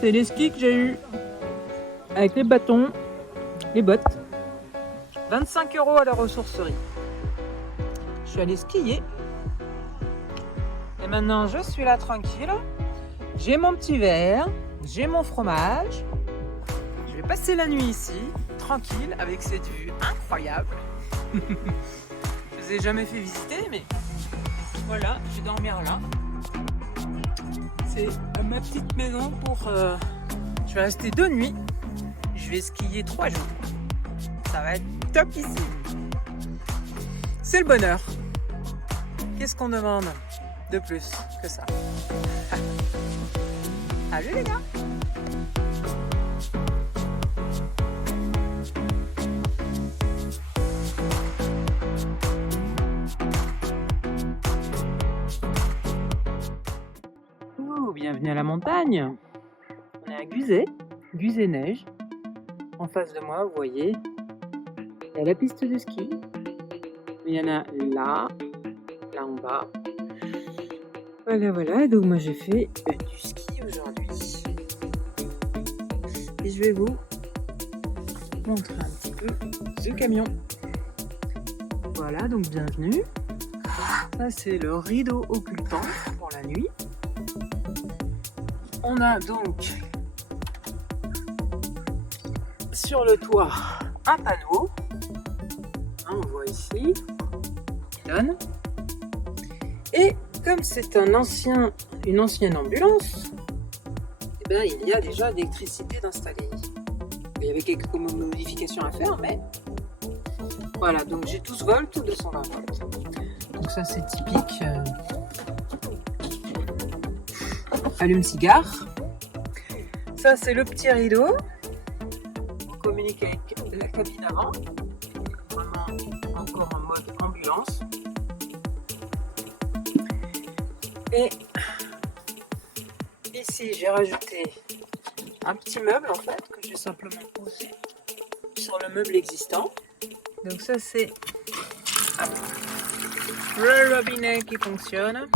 c'est les skis que j'ai eu avec les bâtons, les bottes. 25 € à la ressourcerie. Je suis allée skier. Et maintenant, je suis là tranquille. J'ai mon petit verre, j'ai mon fromage. Je vais passer la nuit ici, tranquille, avec cette vue incroyable. Je ne vous ai jamais fait visiter, mais voilà, je vais dormir là. C'est ma petite maison pour... Je vais rester 2 nuits. Je vais skier 3 jours. Ça va être topissime. C'est le bonheur. Qu'est-ce qu'on demande de plus que ça? Salut les gars! Bienvenue à la montagne. On est à Guzet, Guzet-Neige. En face de moi, vous voyez, il y a la piste de ski. Il y en a là en bas. Voilà. Donc moi j'ai fait du ski aujourd'hui. Et je vais vous montrer un petit peu ce camion. Voilà, donc bienvenue. Ça c'est le rideau occultant pour la nuit. On a donc sur le toit un panneau, on voit ici, qui donne. Et comme c'est une ancienne ambulance, eh bien, il y a déjà l'électricité d'installer. Il y avait quelques modifications à faire, mais voilà, donc j'ai 12 volts ou 220 volts. Donc ça c'est typique. Allume-cigare. Ça, c'est le petit rideau. On communique avec la cabine avant. Vraiment encore en mode ambulance. Et ici, j'ai rajouté un petit meuble en fait que j'ai simplement posé sur le meuble existant. Donc ça, c'est le robinet qui fonctionne.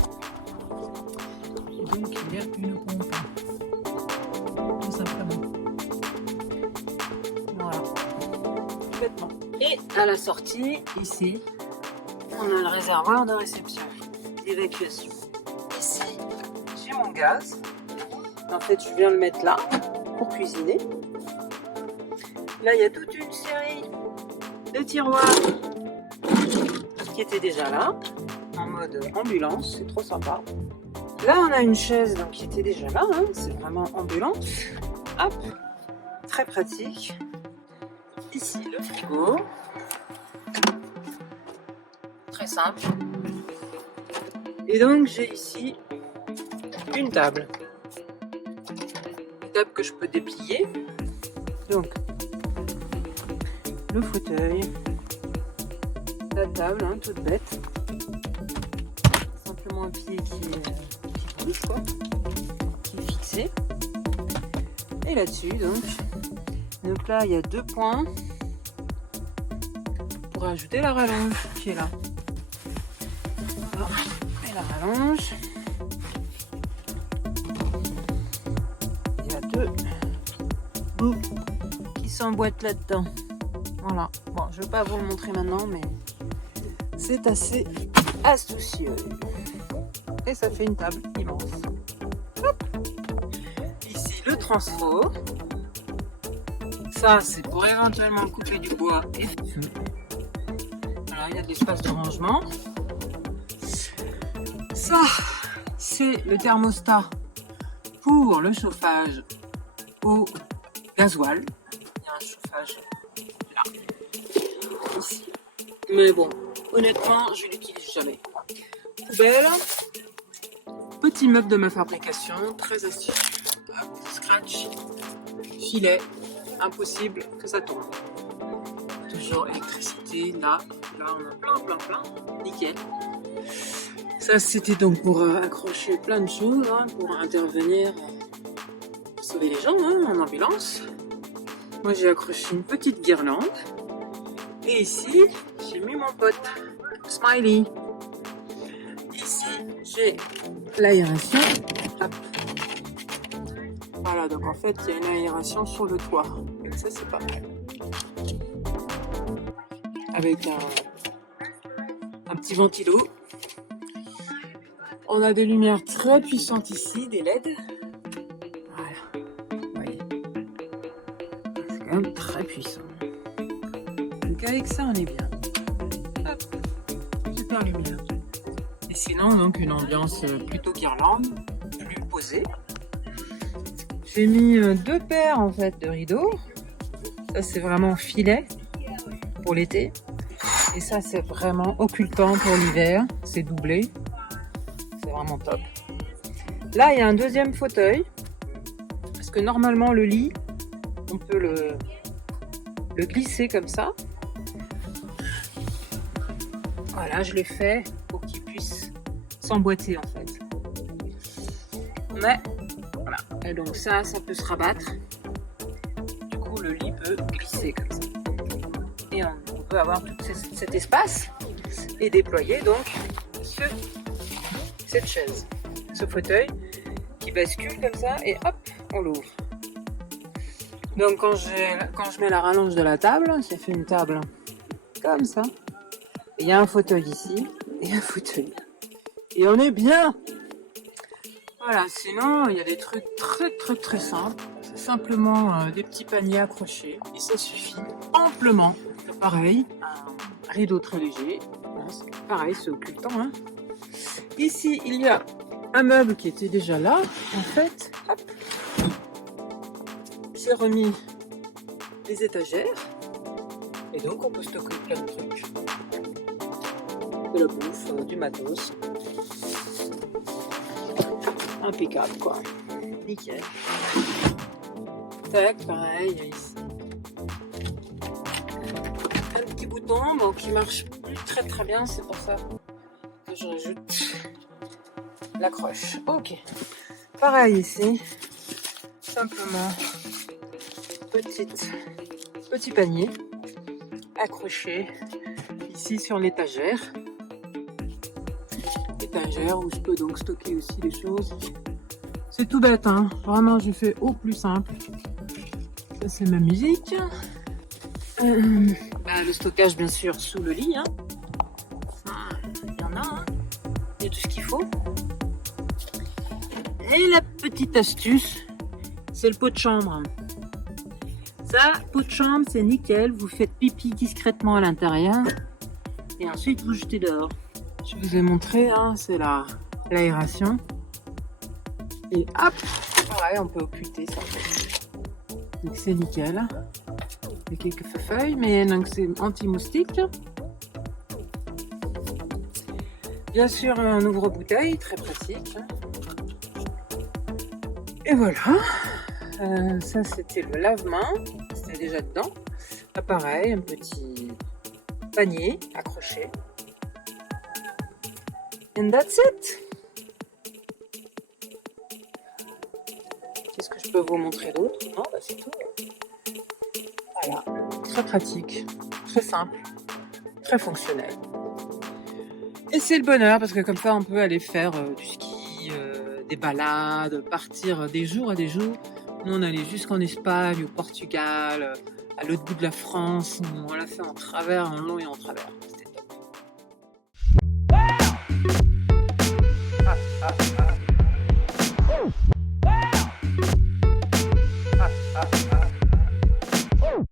Donc il y a une pompe, tout simplement. Voilà, complètement. Et à la sortie, ici, on a le réservoir de réception, d'évacuation. Ici, j'ai mon gaz. En fait, je viens le mettre là pour cuisiner. Là, il y a toute une série de tiroirs qui étaient déjà là, en mode ambulance, c'est trop sympa. Là, on a une chaise donc, qui était déjà là, hein. C'est vraiment ambulance. Hop, très pratique. Ici, le frigo. Très simple. Et donc, j'ai ici une table. Une table que je peux déplier. Donc, le fauteuil. La table, hein, toute bête. Simplement un pied quoi, qui est fixé. Et là-dessus, donc là, il y a 2 points pour ajouter la rallonge qui est là. Voilà. Et la rallonge. Il y a 2 bouts qui s'emboîtent là-dedans. Voilà. Bon, je ne vais pas vous le montrer maintenant, mais c'est assez astucieux. Et ça fait une table immense. Hop. Ici le transfo. Ça c'est pour éventuellement couper du bois et du feu. Alors il y a de l'espace de rangement. Ça c'est le thermostat pour le chauffage au gasoil. Il y a un chauffage là. Ici. Mais bon, honnêtement je l'utilise jamais. Poubelle. Petit meuble de ma fabrication, très astucieux. Scratch, filet, impossible que ça tombe. Toujours électricité, là on a plein, nickel. Ça c'était donc pour accrocher plein de choses, hein, pour intervenir, pour sauver les gens hein, en ambulance. Moi j'ai accroché une petite guirlande. Et ici, j'ai mis mon pote, Smiley. Ici, j'ai l'aération. Voilà, donc en fait, il y a une aération sur le toit. Donc ça, c'est pas mal. Avec un petit ventilo. On a des lumières très puissantes ici, des LED. Voilà, vous voyez. C'est quand même très puissant. Donc avec ça, on est bien. Hop, super lumière. Et sinon, donc une ambiance plutôt guirlande, plus posée. J'ai mis 2 paires en fait de rideaux. Ça c'est vraiment filet pour l'été. Et ça c'est vraiment occultant pour l'hiver. C'est doublé. C'est vraiment top. Là il y a un deuxième fauteuil. Parce que normalement le lit, on peut le glisser comme ça. Voilà, je l'ai fait pour qu'il puisse s'emboîter en fait. Mais voilà. Et donc ça peut se rabattre. Du coup, le lit peut glisser comme ça. Et on peut avoir tout cet espace et déployer donc cette chaise, ce fauteuil qui bascule comme ça et hop, on l'ouvre. Donc quand je mets la rallonge de la table, ça fait une table comme ça. Il y a un fauteuil ici et un fauteuil là. Et on est bien. Voilà, sinon il y a des trucs très simples. C'est simplement des petits paniers accrochés et ça suffit amplement. Pareil, un rideau très léger. Pareil, c'est occultant. Hein. Ici, il y a un meuble qui était déjà là. En fait, hop, j'ai remis les étagères et donc on peut stocker plein de trucs. De la bouffe, du matos. Impeccable quoi. Nickel. Tac, pareil ici. Un petit bouton bon, qui marche plus très bien, c'est pour ça que je rajoute l'accroche. Ok. Pareil ici. Simplement petit panier accroché ici sur l'étagère. Où je peux donc stocker aussi les choses. C'est tout bête, hein. Vraiment, je fais au plus simple. Ça, c'est ma musique. Le stockage, bien sûr, sous le lit. Hein. Il y en a, hein. Il y a tout ce qu'il faut. Et la petite astuce, c'est le pot de chambre. Ça, pot de chambre, c'est nickel. Vous faites pipi discrètement à l'intérieur. Et ensuite, vous jetez dehors. Je vous ai montré, hein, c'est l'aération. Et hop, pareil, on peut occulter ça. Donc c'est nickel. Il y a quelques feuilles, mais donc c'est anti-moustique. Bien sûr, un ouvre-bouteille, très pratique. Et voilà. Ça, c'était le lave-main. C'était déjà dedans. Là, pareil, un petit panier accroché. And that's it. Qu'est-ce que je peux vous montrer d'autre? Non, c'est tout. Voilà, très pratique, très simple, très fonctionnel. Et c'est le bonheur parce que comme ça, on peut aller faire du ski, des balades, partir des jours à des jours. Nous, on allait jusqu'en Espagne, au Portugal, à l'autre bout de la France. On l'a fait en travers, en long et en travers.